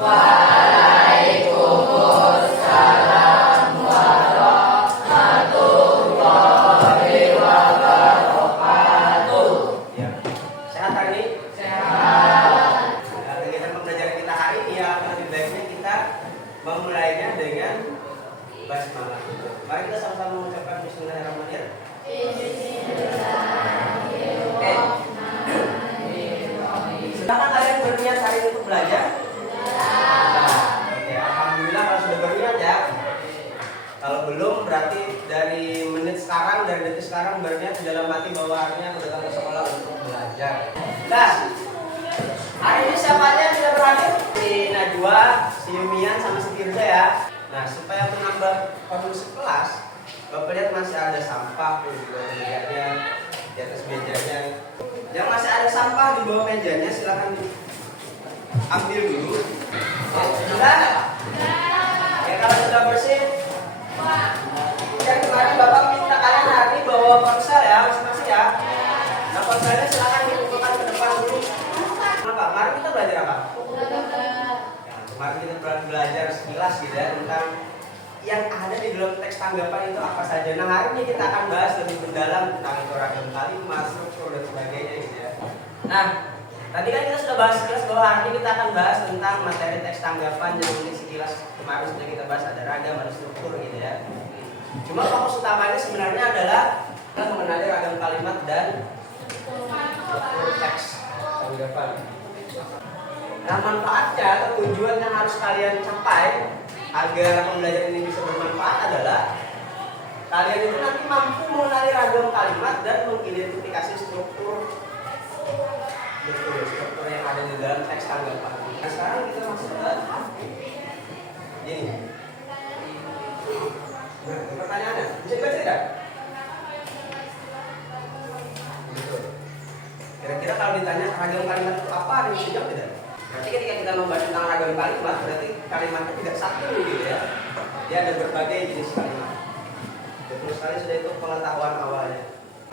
Waalaikumsalam warahmatullahi wabarakatuh. Ya. Sehat hari ini? Sehat. Nah, kegiatan pembelajaran kita hari ini ya, lebih baiknya kita memulainya dengan basmalah. Mari kita sama-sama mengucapkan Bismillahirrahmanirrahim. Silakan kalian berniat hari ini untuk belajar. Ya, alhamdulillah kalau sudah berniat ya. Kalau belum berarti dari menit sekarang, dari detik sekarang berniat di dalam hati bahwa hari ini aku datang ke sekolah untuk belajar. Nah, hari ini siapa aja yang sudah berhadir? Si Najwa, si Yumian, sama si Firza ya. Nah, supaya menambah kondusif kelas, Bapak lihat masih ada sampah di bawah mejanya, di atas mejanya. Yang masih ada sampah di bawah mejanya silakan ambil dulu. Sudah? Ya, kalau sudah bersih. Yang kemarin Bapak minta kalian hari ini bawa ponsel ya, masing-masing ya. Nah, ponselnya silakan dikumpulkan ke depan dulu. Apa? Kemarin kita belajar apa? Ya, kemarin kita belajar sekilas gitu ya tentang yang ada di dalam teks tanggapan itu apa saja. Nah, hari ini kita akan bahas lebih mendalam tentang itu ragam kalimat, struktur dan sebagainya gitu ya. Nah, tadi kan kita sudah bahas sekilas bahwa hari ini kita akan bahas tentang materi teks tanggapan yang ini sekilas kemarin sudah kita bahas ada ragam, ada struktur gitu ya. Cuma fokus utamanya sebenarnya adalah kita mengenali ragam kalimat dan struktur teks tanggapan. Nah, manfaatnya atau tujuan yang harus kalian capai agar pembelajaran ini bisa bermanfaat adalah kalian itu nanti mampu mengenali ragam kalimat dan mengidentifikasi struktur yang ada di dalam teks tanggapan. Nah, sekarang kita masuk ke ini. Pertanyaannya, bisa dibaca tidak? Betul. Kira-kira kalau ditanya ragam kalimat itu apa, ada yang bisa jawab tidak? Berarti ketika kita membahas tentang ragam kalimat, berarti kalimatnya tidak satu gitu ya. Dia ada berbagai jenis kalimat. Betul sekali sudah itu pengetahuan awalnya.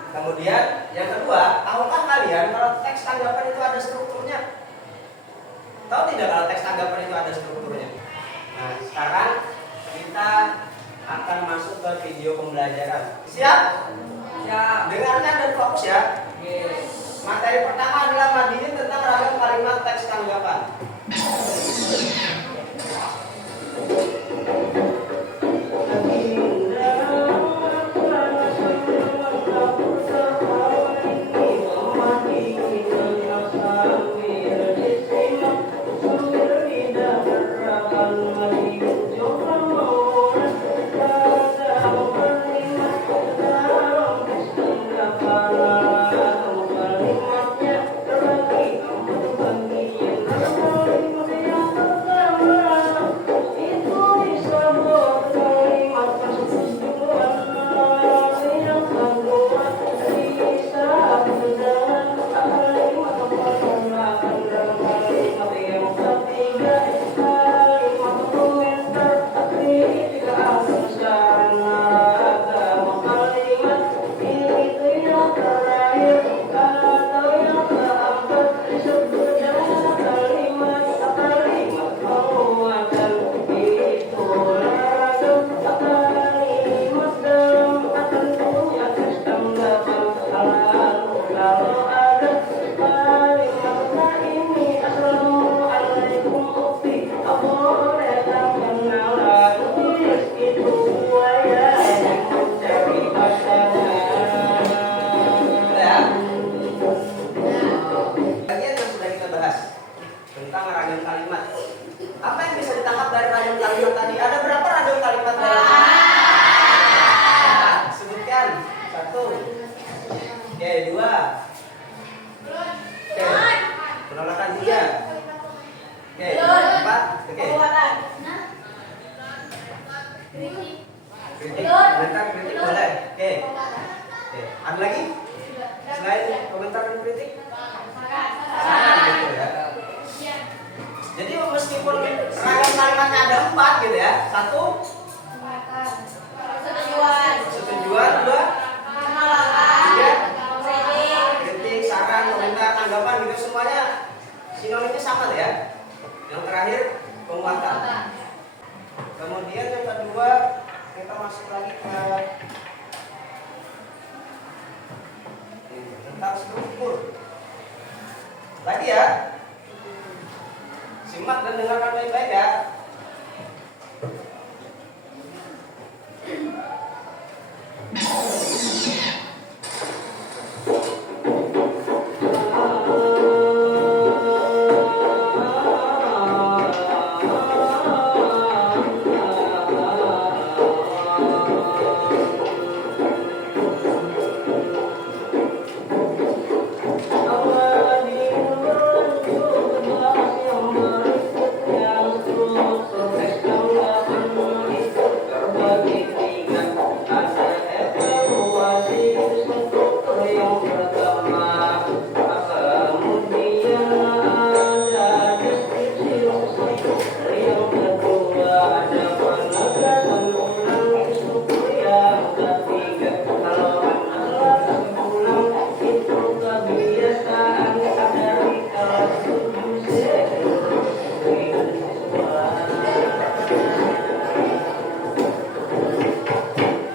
Kemudian yang kedua, tahukah kalian kalau teks tanggapan itu ada strukturnya? Tahu tidak kalau teks tanggapan itu ada strukturnya? Nah, sekarang kita akan masuk ke video pembelajaran. Siap? Siap. Dengarkan dan fokus ya. Yes. Materi pertama adalah madinin tentang ragam kalimat teks tanggapan. Ada lagi? Selain komentar dan kritik? Gitu ya. Jadi meskipun ragam kalimatnya ada 4 gitu ya. 1 persetujuan, 2 kritik, saran, komentar, tanggapan gitu semuanya sinonimnya sama ya. Yang terakhir penguatan. Kemudian yang kedua kita masuk lagi ke tentang struktur. Lagi ya, simak dan dengarkan baik-baik ya.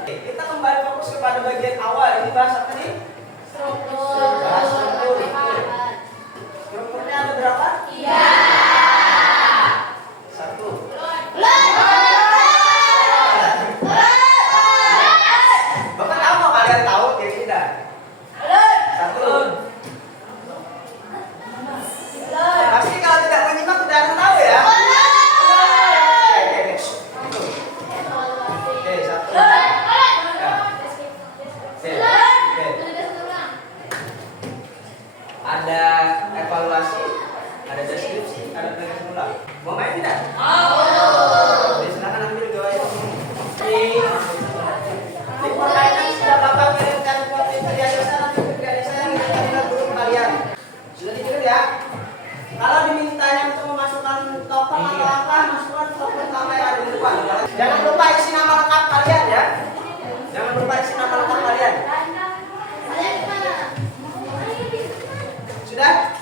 Kita kembali fokus kepada bagian awal. Ini bahasa tadi strukturnya ada berapa? 1. Bapak tahu mau kalian tahu ya tidak? 1. Pasti kalau tidak menyimak tidak akan tahu ya. Oke, 1. Ada evaluasi, ada deskripsi, ada penjelasan ulang. Mau main tidak? Oke, silakan ambil gawain. Di permainan sudah Bapak kirimkan ke Triadesa yang kita guru kalian. Sudah dikirim ya? Kalau dimintanya untuk memasukkan token atau apa, masukkan token nama yang ada di depan. Jangan lupa isi nama lengkap kalian ya. Jangan lupa isi nama lengkap kalian. Sudah?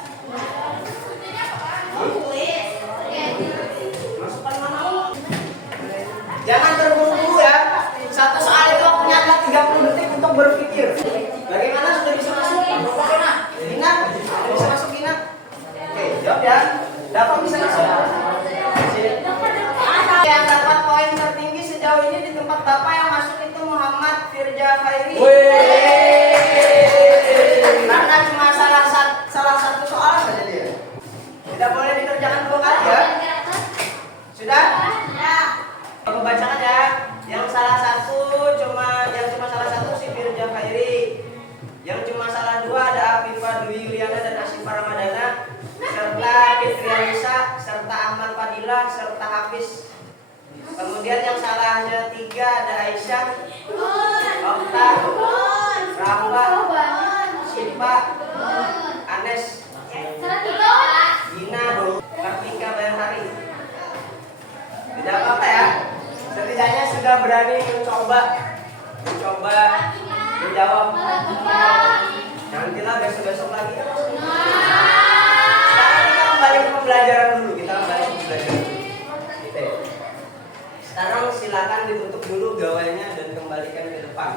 Masukkan mana? Jangan terburu-buru ya. Satu soal itu waktunya adalah 30 detik untuk berpikir. Bagaimana sudah bisa masuk? Gina? Sudah bisa masuk Gina? Oke, jawab ya. Dapat bisa masuk. Yang dapat poin tertinggi sejauh ini di tempat Bapak yang masuk itu Muhammad Firja Khairi. Karena cuma salah satu soal saja dia. Tidak boleh dikerjakan 2 kali ya. Sudah? Aku bacakan ya. Yang salah satu si Firja Khairi. Yang cuma salah 2 ada Afifah Dwi Yuliana dan Asyifa Ramadana, serta Fitrianisa, serta Ahmad Fadilah, serta Hafiz. Kemudian yang salahnya 3 ada Aisyah, Okta, Rahma, Sipa, Anes, Gina, Kartika Bayangkari. Tidak apa-apa ya. Setidaknya sudah berani mencoba menjawab. Nantilah besok-besok lagi. Sekarang kita kembali ke pembelajaran dulu. Sekarang silakan ditutup dulu gawainya dan kembalikan ke depan.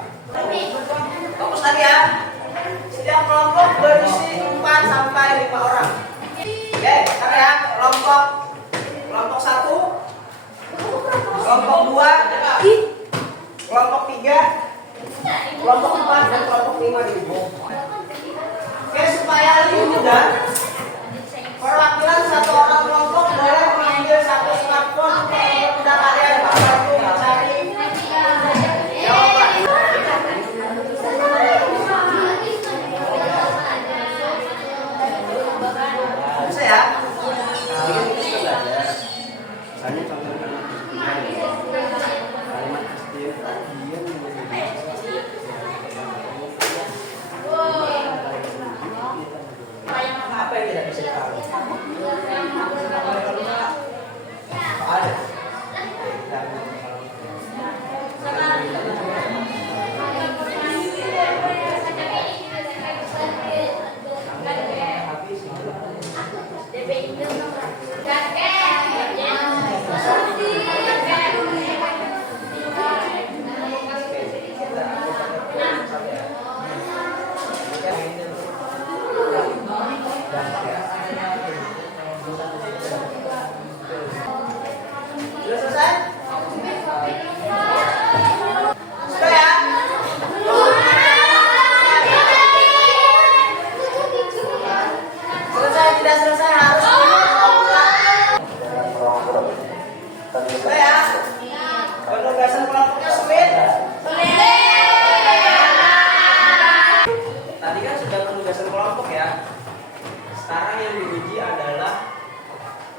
Fokus lagi ya. Setiap kelompok berisi 4 sampai 5 orang. Oke, sekarang ya. Kelompok 1, kelompok 2, kelompok 3, kelompok 4 dan kelompok 5 di bawah. Oke, supaya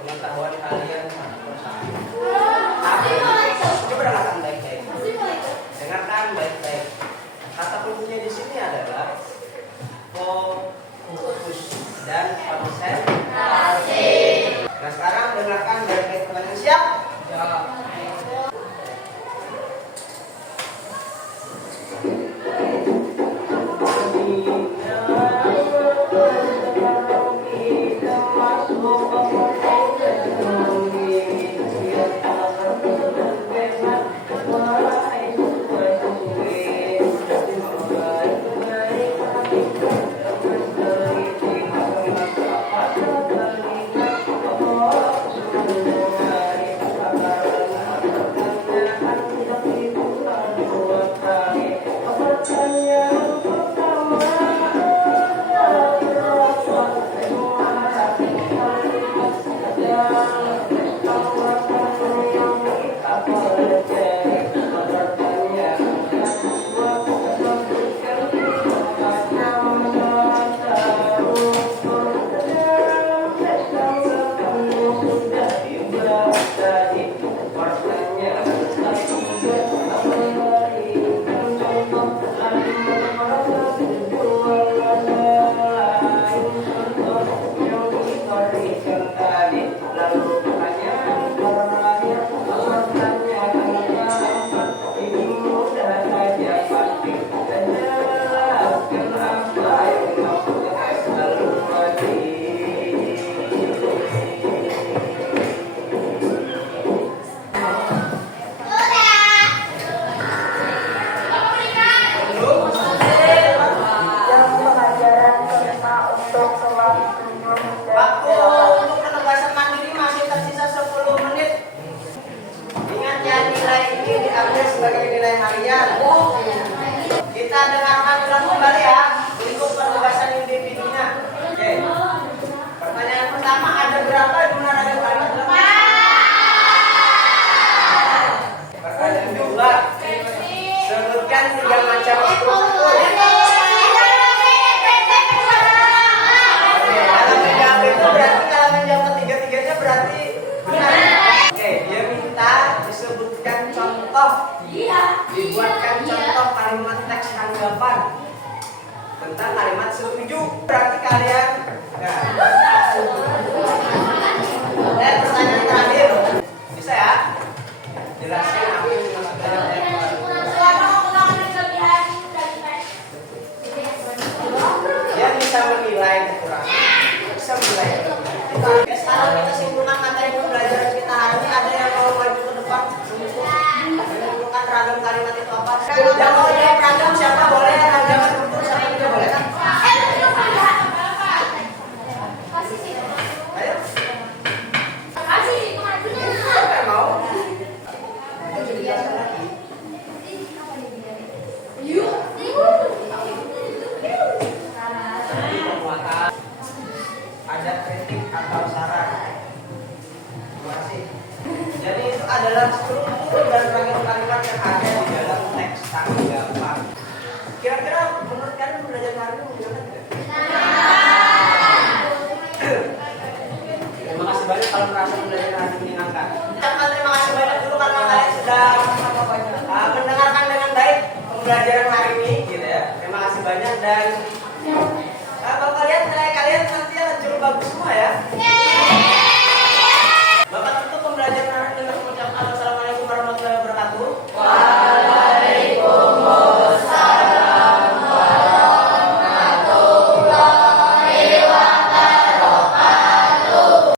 pengetahuan kalian satu persatu. Tapi coba dengarkan baik-baik. Dengarkan baik-baik. Kata kuncinya di sini adalah fokus dan konsentrasi. Nah sekarang dengarkan baik-baik pertanyaan, siap? Ya. Waktu untuk penugasan mandiri masih tersisa 10 menit. Ingat ya, nilai ini diambil sebagai nilai harian. Kita dengarkan ulang kembali ya untuk penugasan individunya. Oke. Pertanyaan pertama, ada berapa jumlah ragam kalimat dalam pertanyaan kedua, sebutkan 3 macam struktur. Berarti kalau menjawab ketiga-tiganya berarti benar. Oke, dia minta disebutkan contoh, dibuatkan contoh kalimat teks tanggapan tentang kalimat setuju. Berarti kalian dan pertanyaan terakhir bisa ya jelaskan apa yang dimaksudkan. Dia bisa menilai kekurangan. Oke, sekarang kita simpulkan materi pembelajaran kita hari ini. Ada yang mau maju ke depan menyimpulkan ragam kalimat itu apa? Yang mau jawab ragam siapa boleh, ragam struktur siapa juga boleh. Ayo. Siapa yang mau? Jadi biasa lagi. Ada kritik atau saran? Terima kasih. Jadi itu adalah struktur dan ragam kalimat yang ada di dalam teks tanggapan. Kira-kira menurut kalian pembelajaran hari ini menyenangkan tidak? Terima kasih banyak kalau merasa pembelajaran hari ini menyenangkan. Terima kasih banyak dulu karena kalian sudah mendengarkan dengan baik pembelajaran hari ini, gitu ya. Terima kasih banyak dan kalau kalian nilai kalian nanti akan jauh bagus semua ya.